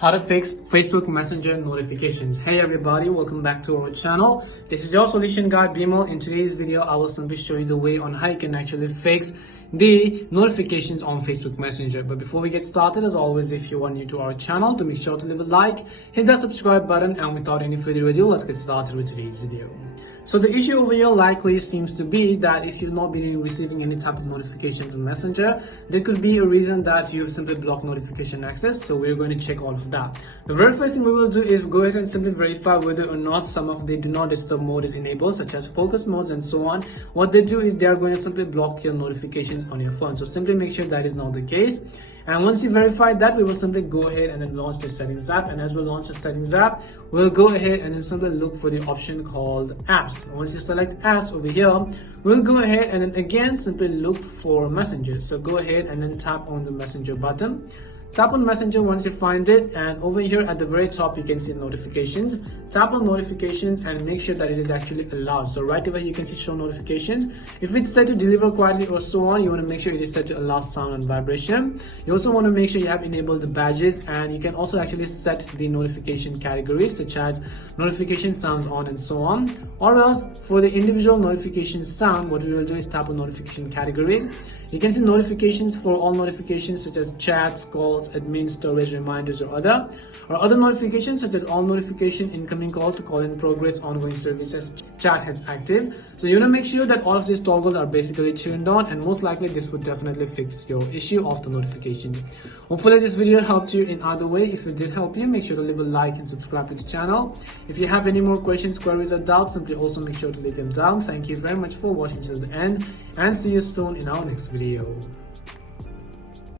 How to fix Facebook Messenger notifications. Hey everybody, welcome back to our channel. This is your solution guy Bimal. In today's video, I will simply show you the way on how you can actually fix the notifications on Facebook Messenger. But before we get started, as always, if you are new to our channel, to make sure to leave a like, hit that subscribe button, and without any further ado, let's get started with today's video. So the issue over here likely seems to be that if you've not been receiving any type of notifications on Messenger, there could be a reason that you've simply blocked notification access. So we're going to check all of that. The very first thing we will do is go ahead and simply verify whether or not some of the do not disturb mode is enabled, such as focus modes and so on. What they do is they are going to simply block your notifications on your phone. So simply make sure that is not the case. And once you verify that, we will simply go ahead and then launch the settings app. And as we launch the settings app, we'll go ahead and then simply look for the option called apps. Once you select apps over here, we'll go ahead and then again simply look for Messenger. So go ahead and then tap on the Messenger button. Tap on Messenger once you find it, and over here at the very top you can see notifications. Tap on notifications and make sure that it is actually allowed. So right over here you can see show notifications. If it's set to deliver quietly or so on, you want to make sure it is set to allow sound and vibration. You also want to make sure you have enabled the badges, and you can also actually set the notification categories such as notification sounds on and so on. Or else for the individual notification sound, what we will do is tap on notification categories. You can see notifications for all notifications such as chats, calls, admin, storage, reminders, or other notifications such as all notification, incoming calls, call in progress, ongoing services, chat heads active. So you want to make sure that all of these toggles are basically turned on, and most likely this would definitely fix your issue of the notifications. Hopefully this video helped you in either way. If it did help you, make sure to leave a like and subscribe to the channel. If you have any more questions, queries, or doubts, simply also make sure to leave them down. Thank you very much for watching till the end, and see you soon in our next video.